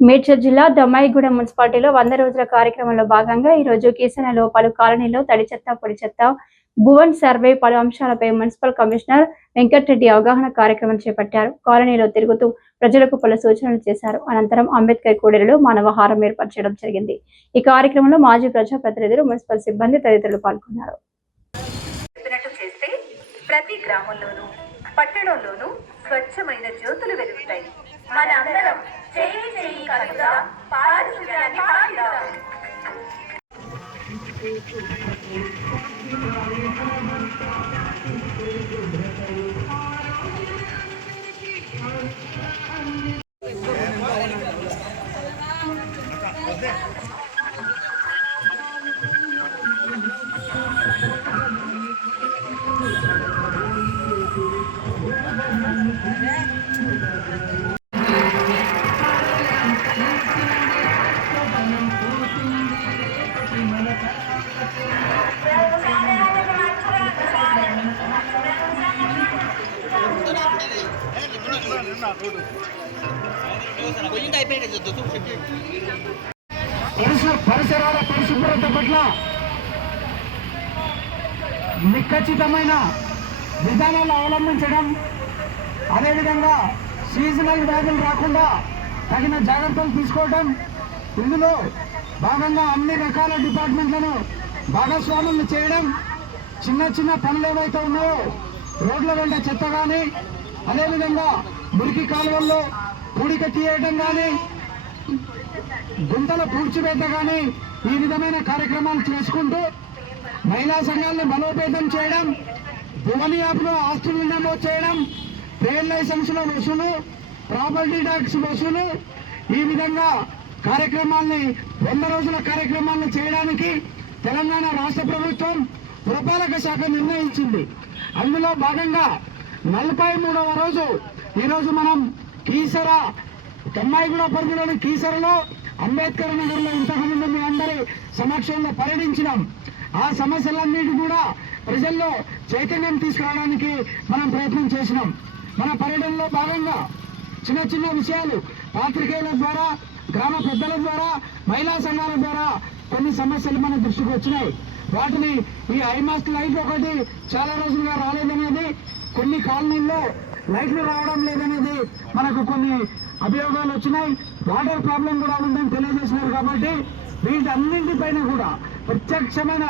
మేడ్చల్ జిల్లా దమ్మాయిగూడెం మున్సిపాలిటీలో వంద రోజుల కార్యక్రమంలో భాగంగా ఈ రోజు కీసనలో పలు కాలనీలో తడి చెత్త పొడి చెత్త భువన్ సర్వే పలు అంశాలపై మున్సిపల్ కమిషనర్ వెంకటరెడ్డి అవగాహన కార్యక్రమం చేపట్టారు. కాలనీలో తిరుగుతూ ప్రజలకు పలు సూచనలు చేశారు. అనంతరం అంబేద్కర్ కూడలిలో మానవహారం ఏర్పాటు చేయడం జరిగింది. ఈ కార్యక్రమంలో మాజీ ప్రజాప్రతినిధులు మున్సిపల్ సిబ్బంది తదితరులు పాల్గొన్నారు. ప్రతి గ్రామంలోనూ పట్టణంలోనూ స్వచ్ఛమైన జ్యోతులు వెలుగుతాయి. మన అందరం చేయి చేయి కలుగా పారిశుద్ధ్యాన్ని పాటిద్దాం పరిసరాల పరిశుభ్రత పట్ల నిఖచ్చితమైన విధానాలు అవలంబించడం అదేవిధంగా సీజనల్ వ్యాధులు రాకుండా తగిన జాగ్రత్తలు తీసుకోవడం ఇందులో భాగంగా అన్ని రకాల డిపార్ట్మెంట్లను భాగస్వాములు చేయడం చిన్న చిన్న పనులు ఏవైతే ఉన్నాయో రోడ్ల వెంట చెత్త కానీ అదేవిధంగా మురికి కాలువల్లో పూడిక తీయడం కానీ గుంతలు పూడ్చిపెట్టగానే ఈ విధమైన కార్యక్రమాలు చేసుకుంటూ మహిళా సంఘాలను బలోపేతం చేయడం భువని యాప్లో ఆస్తులు నమోదు చేయడం ట్రేడ్ లైసెన్స్ల వసూలు ప్రాపర్టీ ట్యాక్స్ వసూలు ఈ విధంగా కార్యక్రమాల్ని వంద రోజుల కార్యక్రమాలను చేయడానికి తెలంగాణ రాష్ట్ర ప్రభుత్వం పురపాలక శాఖ నిర్ణయించింది. అందులో భాగంగా నలభై మూడవ రోజు ఈరోజు మనం కీసర కమ్మాయిగూడ పరిధిలోని కీసరలో అంబేద్కర్ నగర్లో ఇంతకుముందు మీ అందరి సమక్షంలో పర్యటించినాం. ఆ సమస్యలన్నిటి కూడా ప్రజల్లో చైతన్యం తీసుకురావడానికి మనం ప్రయత్నం చేసినాం. మన పర్యటనలో భాగంగా చిన్న చిన్న విషయాలు పాత్రికేయుల ద్వారా గ్రామ పెద్దల ద్వారా మహిళా సంఘాల ద్వారా కొన్ని సమస్యలు మన దృష్టికి వచ్చినాయి. వాటిని ఈ ఐమాస్ లైట్ ఒకటి చాలా రోజులుగా రాలేదనేది కొన్ని కాలనీల్లో లైట్లు రావడం లేదనేది మనకు కొన్ని అభియోగాలు వచ్చినాయి. వాటర్ ప్రాబ్లం కూడా ఉందని తెలియజేసినారు కాబట్టి వీటన్నింటిపైన కూడా ప్రత్యక్షమైన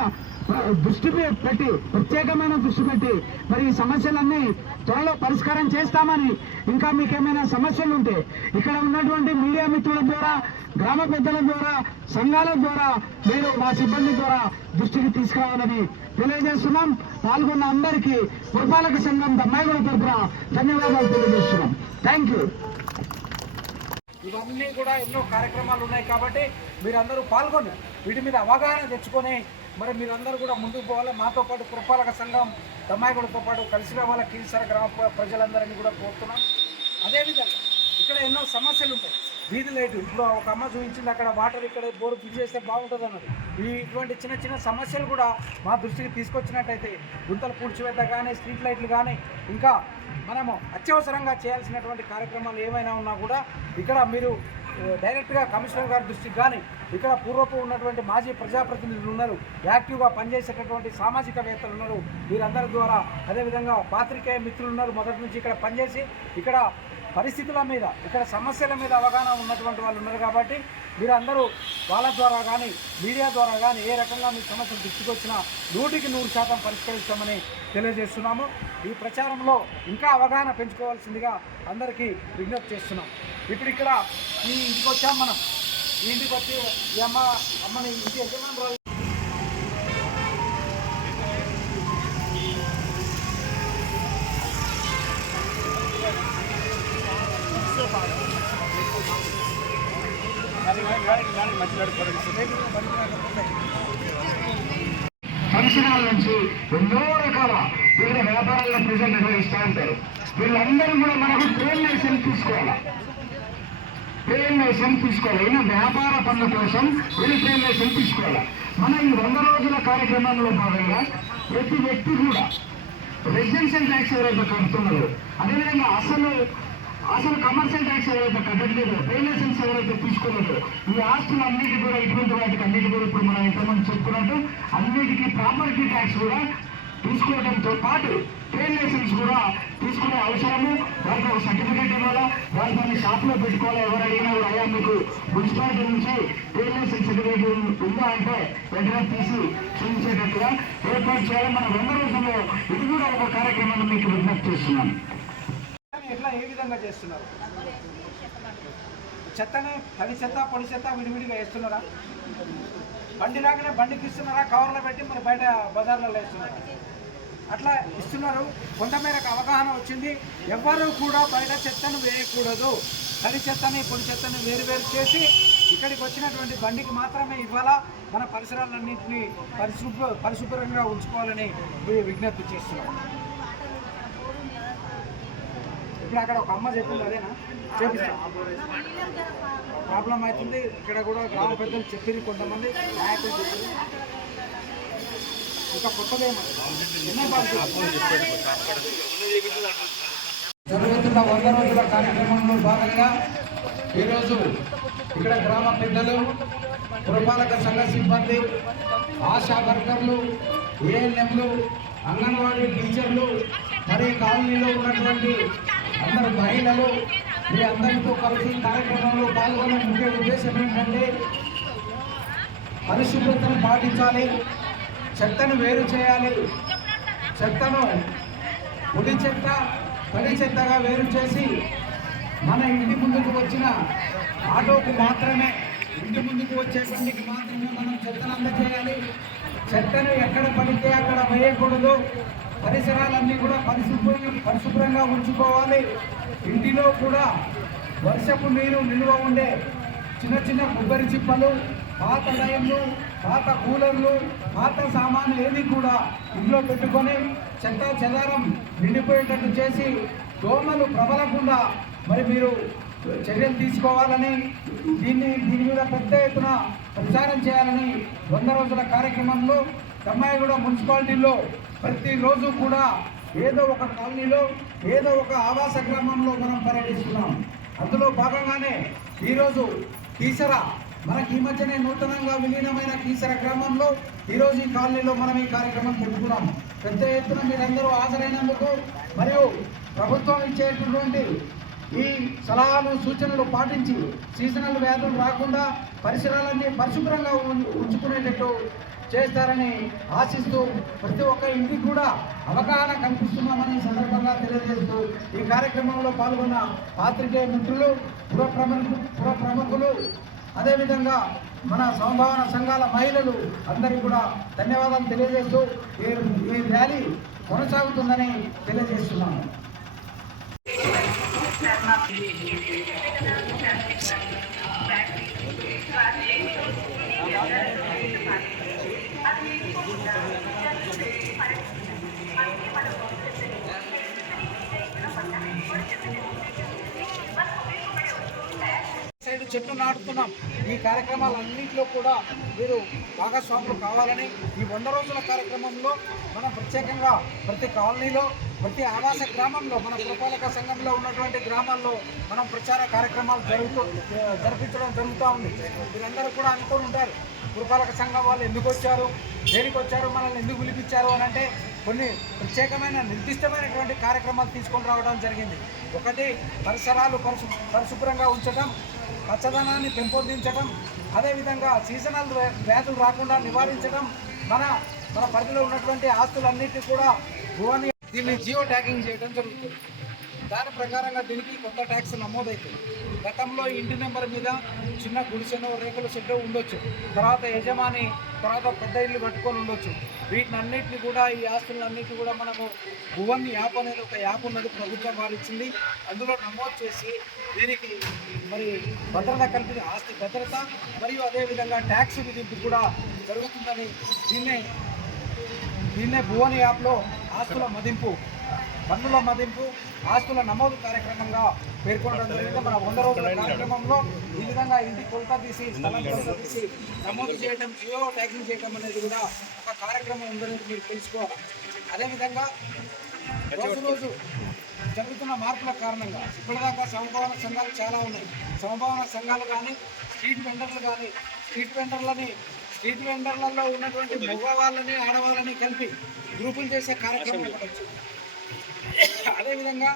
దృష్టి పెట్టి ప్రత్యేకమైన దృష్టి పెట్టి మరి ఈ సమస్యలన్నీ త్వరలో పరిష్కారం చేస్తామని ఇంకా మీకు ఏమైనా సమస్యలు ఉంటే ఇక్కడ ఉన్నటువంటి మీడియా మిత్రుల ద్వారా గ్రామ పెద్దల ద్వారా సంఘాల ద్వారా మీరు మా సిబ్బంది ద్వారా దృష్టికి తీసుకురావాలని తెలియజేస్తున్నాం. పాల్గొన్న అందరికీ పురపాలక సంఘం దమ్మాయిగూడ తరఫున ధన్యవాదాలు తెలియజేస్తున్నాం. థ్యాంక్ యూ ఇవన్నీ కూడా ఎన్నో కార్యక్రమాలు ఉన్నాయి కాబట్టి మీరందరూ పాల్గొని వీటి మీద అవగాహన తెచ్చుకొని మరి మీరందరూ కూడా ముందుకు పోవాలి. మాతో పాటు పురపాలక సంఘం తమ్మాయిగూడతో పాటు కలిసి రావాల. కీసర గ్రామ ప్రజలందరినీ కూడా కోరుతున్నాం. అదేవిధంగా ఇక్కడ ఎన్నో సమస్యలు ఉంటాయి. వీధి లైట్ ఇప్పుడు ఒక అమ్మ చూపించింది అక్కడ వాటర్ ఇక్కడ బోర్డు ఫిల్ చేస్తే బాగుంటుంది అన్నది. ఈ ఇటువంటి చిన్న చిన్న సమస్యలు కూడా మా దృష్టికి తీసుకొచ్చినట్టయితే గుంతలు పూడ్చివేత కానీ స్ట్రీట్ లైట్లు కానీ ఇంకా మనము అత్యవసరంగా చేయాల్సినటువంటి కార్యక్రమాలు ఏమైనా ఉన్నా కూడా ఇక్కడ మీరు డైరెక్ట్గా కమిషనర్ గారి దృష్టికి కానీ ఇక్కడ పూర్వపు ఉన్నటువంటి మాజీ ప్రజాప్రతినిధులు ఉన్నారు. యాక్టివ్గా పనిచేసేటటువంటి సామాజికవేత్తలు ఉన్నారు. వీరందరి ద్వారా అదేవిధంగా పాత్రికేయ మిత్రులు ఉన్నారు. మొదటి నుంచి ఇక్కడ పనిచేసి ఇక్కడ పరిస్థితుల మీద ఇక్కడ సమస్యల మీద అవగాహన ఉన్నటువంటి వాళ్ళు ఉన్నారు కాబట్టి మీరందరూ వాళ్ళ ద్వారా కానీ మీడియా ద్వారా కానీ ఏ రకంగా మీ సమస్యలు దృష్టికొచ్చినా నూటికి నూరు శాతం పరిష్కరిస్తామని తెలియజేస్తున్నాము. ఈ ప్రచారంలో ఇంకా అవగాహన పెంచుకోవాల్సిందిగా అందరికీ విజ్ఞప్తి చేస్తున్నాం. ఇప్పుడు ఇక్కడ ఈ ఇంటికి వచ్చాం మనం. ఈ ఇంటికి వచ్చి ఈ అమ్మ అమ్మని ఇంటి యజమాని ఎన్నో రకాల వివిధ వ్యాపారాలను ప్రజలు నిర్వహిస్తూ ఉంటారు. వీళ్ళందరూ కూడా మనకు ట్రైన్ లైసెన్స్ తీసుకోవాలి? ట్రైన్ లైసెన్స్ తీసుకోవాలి. ఈయన వ్యాపార పనుల కోసం వీళ్ళు ట్రైన్ లైసెన్స్ తీసుకోవాలి? మన ఈ వంద రోజుల కార్యక్రమంలో భాగంగా ప్రతి వ్యక్తి కూడా రెసిడెన్షియల్ ట్యాక్స్ ఎవరైతే కడుతున్నారో అదేవిధంగా అసలు అసలు కమర్షియల్ ట్యాక్స్ ఎవరైతే కట్టట్లేదు పే లైసెన్స్ ఎవరైతే తీసుకోలేదు ఈ ఆస్తులు అన్నిటి కూడా ఇటువంటి వాటికి అన్నిటి కూడా ఇప్పుడు మనం ఎంతమంది చెప్పుకున్నట్టు అన్నిటికీ ప్రాపర్టీ ట్యాక్స్ కూడా తీసుకోవడంతో పాటు ట్రైన్ లైసెన్స్ కూడా తీసుకునే అవసరము. వారికి ఒక సర్టిఫికేట్ ఇవ్వాలా? వాళ్ళు దాన్ని షాప్లో పెట్టుకోవాలా? ఎవరు అడిగినా కూడా అయ్యా మీకు మున్సిపాలిటీ నుంచి ట్రైన్ లైసెన్స్ సర్టిఫికేట్ ఉందా అంటే వెంటనే తీసి చూపించేటట్టుగా ఏర్పాటు చేయాలి. మనం వంద రోజుల్లో ఇది కూడా ఒక కార్యక్రమాన్ని మీకు విజ్ఞప్తి చేస్తున్నాను. విధంగా చేస్తున్నారు? చెత్తని తడి చెత్త పొడి చెత్త విడివిడిగా వేస్తున్నారా? బండి రాగానే బండికి ఇస్తున్నారా? కవర్లో పెట్టి మరి బయట బజార్లలో వేస్తున్నారా? అట్లా ఇస్తున్నారు. కొంతమేరకు అవగాహన వచ్చింది. ఎవ్వరూ కూడా బయట చెత్తను వేయకూడదు. తడి చెత్తని పొడి చెత్తని వేరువేరు చేసి ఇక్కడికి వచ్చినటువంటి బండికి మాత్రమే ఇవ్వాలా? మన పరిసరాలన్నింటినీ పరిశుభ్ర పరిశుభ్రంగా ఉంచుకోవాలని విజ్ఞప్తి చేస్తున్నాం. ఇప్పుడు అక్కడ ఒక అమ్మ చెప్పింది అదేనా? చేపిస్తాం. ప్రాబ్లం అవుతుంది. ఇక్కడ కూడా గ్రామ పెద్దలు చెప్పిరు కొంతమంది నాయకులు చెప్పారు ఇంకా కొత్తదేమో ఎన్నో జరుగుతున్న వంద రోజుల కార్యక్రమంలో భాగంగా ఈరోజు ఇక్కడ గ్రామ పెద్దలు పురపాలక సంఘ సిబ్బంది ఆశా వర్కర్లు ఏఎన్ఎంలు అంగన్వాడీ టీచర్లు మరి కాలనీలో ఉన్నటువంటి అందరు మహిళలు మీ అందరితో కలిసి కార్యక్రమంలో పాల్గొనే ముఖ్య ఉద్దేశం ఏంటంటే పరిశుభ్రతను పాటించాలి చెత్తను వేరు చేయాలి. చెత్తను పొడి చెత్త తడి చెత్తగా వేరు చేసి మన ఇంటి ముందుకు వచ్చిన ఆటోకు మాత్రమే ఇంటి ముందుకు వచ్చే బండికి మాత్రమే మనం చెత్తను అందజేయాలి. చెత్తను ఎక్కడ పడితే అక్కడ వేయకూడదు. పరిసరాలన్నీ కూడా పరిశుభ్రం పరిశుభ్రంగా ఉంచుకోవాలి. ఇంటిలో కూడా వర్షపు నీరు నిల్వ ఉండే చిన్న చిన్న కొబ్బరి చిప్పలు పాత లైన్లు పాత కూలర్లు పాత సామాను ఏది కూడా ఇంట్లో పెట్టుకొని చెత్త చెదారం నిండిపోయేటట్టు చేసి దోమలు ప్రబలకుండా మరి మీరు చర్యలు తీసుకోవాలని దీన్ని దీని మీద పెద్ద ఎత్తున ప్రచారం చేయాలని వంద రోజుల కార్యక్రమంలో తమ్మాయిగూడ మున్సిపాలిటీలో ప్రతిరోజు కూడా ఏదో ఒక కాలనీలో ఏదో ఒక ఆవాస గ్రామంలో మనం పర్యటిస్తున్నాం. అందులో భాగంగానే ఈరోజు కీసర మనకి ఈ మధ్యనే నూతనంగా విలీనమైన కీసర గ్రామంలో ఈరోజు ఈ కాలనీలో మనం ఈ కార్యక్రమం పెట్టుకున్నాం. పెద్ద ఎత్తున మీరందరూ హాజరైనందుకు మరియు ప్రభుత్వం ఇచ్చేటటువంటి ఈ సలహాలు సూచనలు పాటించి సీజనల్ వ్యాధులు రాకుండా పరిసరాలన్నీ పరిశుభ్రంగా ఉం- ఉంచుకునేటట్టు చేస్తారని ఆశిస్తూ ప్రతి ఒక్క ఇంటికి కూడా అవగాహన కల్పిస్తున్నామని సందర్భంగా తెలియజేస్తూ ఈ కార్యక్రమంలో పాల్గొన్న పాత్రికేయ మిత్రులు పుర ప్రముఖులు పుర ప్రముఖులు అదేవిధంగా మన సంభావన సంఘాల మహిళలు అందరికీ కూడా ధన్యవాదాలు తెలియజేస్తూ ఈ ఈ ర్యాలీ కొనసాగుతుందని తెలియజేస్తున్నాను సైడ్ చెట్లు నాటుతున్నాం. ఈ కార్యక్రమాలన్నింటిలో కూడా మీరు భాగస్వాములు కావాలని ఈ వంద రోజుల కార్యక్రమంలో మనం ప్రత్యేకంగా ప్రతి కాలనీలో ప్రతి ఆవాస గ్రామంలో మన పురపాలక సంఘంలో ఉన్నటువంటి గ్రామాల్లో మనం ప్రచార కార్యక్రమాలు జరుగుతూ జరిపించడం జరుగుతూ ఉంది. మీరందరూ కూడా అనుకుని ఉంటారు పురపాలక సంఘం వాళ్ళు ఎందుకు వచ్చారు దేనికి వచ్చారు మనల్ని ఎందుకు పిలిపించారు అని అంటే కొన్ని ప్రత్యేకమైన నిర్దిష్టమైనటువంటి కార్యక్రమాలు తీసుకొని రావడం జరిగింది. ఒకటి పరిసరాలు పరిశు పరిశుభ్రంగా ఉంచడం పచ్చదనాన్ని పెంపొందించడం అదేవిధంగా సీజనల్ వ్యాధులు రాకుండా నివారించడం మన మన పరిధిలో ఉన్నటువంటి ఆస్తులన్నిటినీ కూడా భువని దీన్ని జియో ట్యాగింగ్ చేయడం జరుగుతుంది. దాని ప్రకారంగా దీనికి కొత్త ట్యాక్స్ నమోదవుతుంది గతంలో ఇంటి నెంబర్ మీద చిన్న గుడిసెనో రేకుల షెడ్ ఉండొచ్చు. తర్వాత యజమాని తర్వాత పెద్ద ఇల్లు కట్టుకొని ఉండొచ్చు. వీటినన్నిటిని కూడా ఈ ఆస్తులన్నిటిని కూడా మనము భువన్ యాప్ అనేది ఒక యాప్ ఉన్నది ప్రభుత్వం వారు ఇచ్చింది. అందులో నమోదు చేసి దీనికి మరి భద్రత కల్పించే ఆస్తి భద్రత మరియు అదేవిధంగా ట్యాక్స్ విధింపు కూడా జరుగుతుందని దీన్నే దీన్నే భువన్ యాప్లో ఆస్తుల మదింపు పన్నుల మదింపు ఆస్తుల నమోదు కార్యక్రమంగా పేర్కొనడం జరిగింది. మన వంద రోజుల కార్యక్రమంలో ఈ విధంగా ఇంటి కొలత తీసి స్థలం కొలత తీసి నమోదు చేయడం జియో ట్యాగింగ్ చేయడం అనేది కూడా ఒక కార్యక్రమం ఉందని మీరు తెలుసుకోవాలి. అదేవిధంగా రోజు రోజు జరుగుతున్న మార్పుల కారణంగా ఇప్పటిదాకా సమభావన సంఘాలు చాలా ఉన్నాయి. సమభావన సంఘాలు కానీ స్ట్రీట్ వెండర్లు కానీ స్ట్రీట్ వెండర్లని స్ట్రీట్ వెండర్లలో ఉన్నటువంటి మగవాళ్ళని ఆడవాళ్ళని కలిపి గ్రూపులు చేసే కార్యక్రమం ఒకటి అదేవిధంగా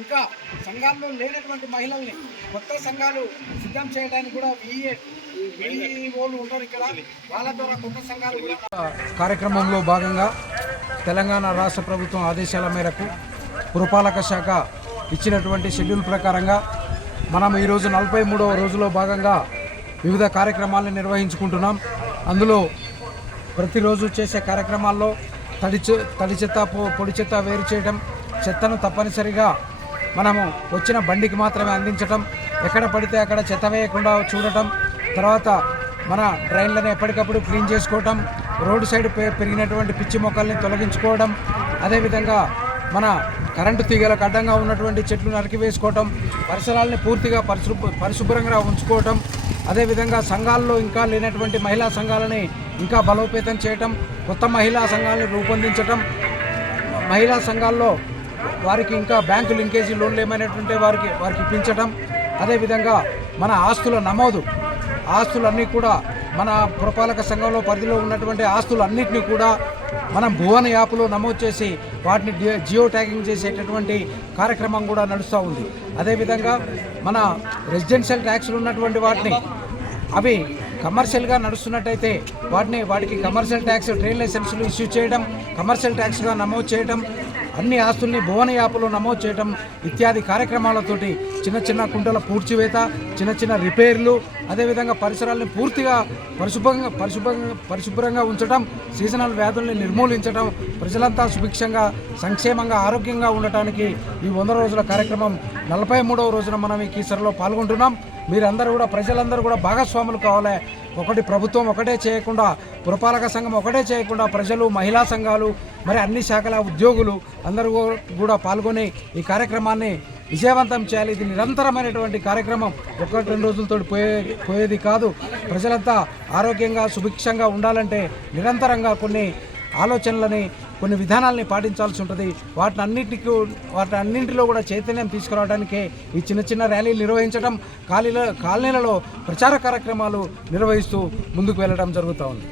ఇంకా సంఘాల్లో లేనటువంటి మహిళల్ని కొత్త సంఘాలు సిద్ధం చేయడానికి కూడా వీఓలు ఉంటారు ఇక్కడ. వాళ్ళ ద్వారా కొత్త సంఘాలు కార్యక్రమంలో భాగంగా తెలంగాణ రాష్ట్ర ప్రభుత్వం ఆదేశాల మేరకు పురపాలక శాఖ ఇచ్చినటువంటి షెడ్యూల్ ప్రకారంగా మనం ఈరోజు నలభై మూడవ రోజులో భాగంగా వివిధ కార్యక్రమాలను నిర్వహించుకుంటున్నాం. అందులో ప్రతిరోజు చేసే కార్యక్రమాల్లో తడి తడి చెత్త పొ- పొడి చెత్త వేరు చేయడం చెత్తను తప్పనిసరిగా మనము వచ్చిన బండికి మాత్రమే అందించటం ఎక్కడ పడితే అక్కడ చెత్త వేయకుండా చూడటం తర్వాత మన డ్రైన్లను ఎప్పటికప్పుడు క్లీన్ చేసుకోవటం రోడ్డు సైడ్ పెరిగినటువంటి పిచ్చి మొక్కల్ని తొలగించుకోవడం అదేవిధంగా మన కరెంటు తీగలకు అడ్డంగా ఉన్నటువంటి చెట్లు నరికివేసుకోవటం పరిసరాలని పూర్తిగా పరిశుభ్ర పరిశుభ్రంగా ఉంచుకోవటం అదేవిధంగా సంఘాల్లో ఇంకా లేనటువంటి మహిళా సంఘాలని ఇంకా బలోపేతం చేయటం కొత్త మహిళా సంఘాలను రూపొందించటం మహిళా సంఘాల్లో వారికి ఇంకా బ్యాంకు లింకేజీ లోన్లు ఏమైనటువంటి వారికి వారికి ఇప్పించటం అదేవిధంగా మన ఆస్తుల నమోదు ఆస్తులన్నీ కూడా మన పురపాలక సంఘంలో పరిధిలో ఉన్నటువంటి ఆస్తులు అన్నింటినీ కూడా మనం భువన యాప్లో నమోదు చేసి వాటిని జియో ట్యాగింగ్ చేసేటటువంటి కార్యక్రమం కూడా నడుస్తూ ఉంది. అదేవిధంగా మన రెసిడెన్షియల్ ట్యాక్స్లు ఉన్నటువంటి వాటిని అవి కమర్షియల్గా నడుస్తున్నట్టయితే వాటిని వాటికి కమర్షియల్ ట్యాక్స్ ట్రేడ్ లైసెన్సులు ఇష్యూ చేయడం కమర్షియల్ ట్యాక్స్గా నమోదు చేయడం అన్ని ఆస్తుల్ని భువన యాప్లో నమోదు చేయడం ఇత్యాది కార్యక్రమాలతోటి చిన్న చిన్న కుంటల పూడ్చివేత చిన్న చిన్న రిపేర్లు అదేవిధంగా పరిసరాలను పూర్తిగా పరిశుభ్రంగా పరిశుభ్రంగా పరిశుభ్రంగా ఉంచడం సీజనల్ వ్యాధుల్ని నిర్మూలించడం ప్రజలంతా సుభిక్షంగా సంక్షేమంగా ఆరోగ్యంగా ఉండటానికి ఈ వంద రోజుల కార్యక్రమం నలభై మూడవ రోజున మనం ఈ కీసరలో పాల్గొంటున్నాం. మీరందరూ కూడా ప్రజలందరూ కూడా భాగస్వాములు కావాలి. ఒకటి ప్రభుత్వం ఒకటే చేయకుండా పురపాలక సంఘం ఒకటే చేయకుండా ప్రజలు మహిళా సంఘాలు మరి అన్ని శాఖల ఉద్యోగులు అందరూ కూడా పాల్గొని ఈ కార్యక్రమాన్ని విజయవంతం చేయాలి. ఇది నిరంతరమైనటువంటి కార్యక్రమం. ఒకటి రెండు రోజులతో పోయే పోయేది కాదు. ప్రజలంతా ఆరోగ్యంగా సుభిక్షంగా ఉండాలంటే నిరంతరంగా కొన్ని ఆలోచనలని కొన్ని విధానాలని పాటించాల్సి ఉంటుంది. వాటిని అన్నిటికీ వాటి అన్నింటిలో కూడా చైతన్యం తీసుకురావడానికి ఈ చిన్న చిన్న ర్యాలీలు నిర్వహించడం కాలనీల కాలనీలలో ప్రచార కార్యక్రమాలు నిర్వహిస్తూ ముందుకు వెళ్ళడం జరుగుతూ ఉంది.